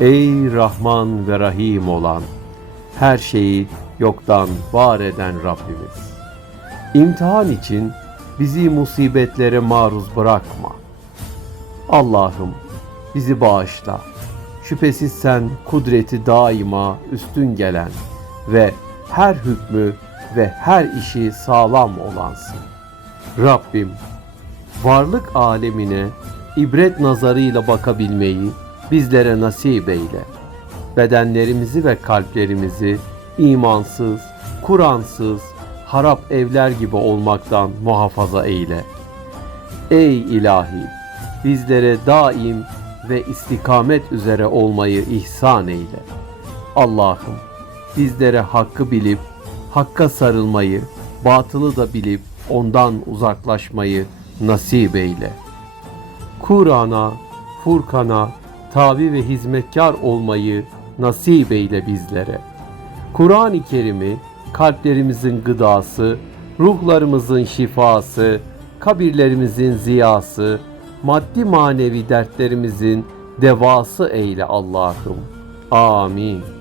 Ey Rahman ve Rahim olan, her şeyi yoktan var eden Rabbimiz. İmtihan için bizi musibetlere maruz bırakma. Allah'ım bizi bağışla. Şüphesiz sen kudreti daima üstün gelen ve her hükmü ve her işi sağlam olansın. Rabbim varlık alemine ibret nazarıyla bakabilmeyi bizlere nasip eyle. Bedenlerimizi ve kalplerimizi imansız, Kur'ansız, harap evler gibi olmaktan muhafaza eyle. Ey ilahi, bizlere daim ve istikamet üzere olmayı ihsan eyle. Allah'ım, bizlere hakkı bilip, hakka sarılmayı, batılı da bilip ondan uzaklaşmayı nasip eyle. Kur'an'a, Furkan'a tabi ve hizmetkar olmayı nasip eyle bizlere. Kur'an-ı Kerim'i kalplerimizin gıdası, ruhlarımızın şifası, kabirlerimizin ziyası, maddi manevi dertlerimizin devası eyle Allah'ım. Amin.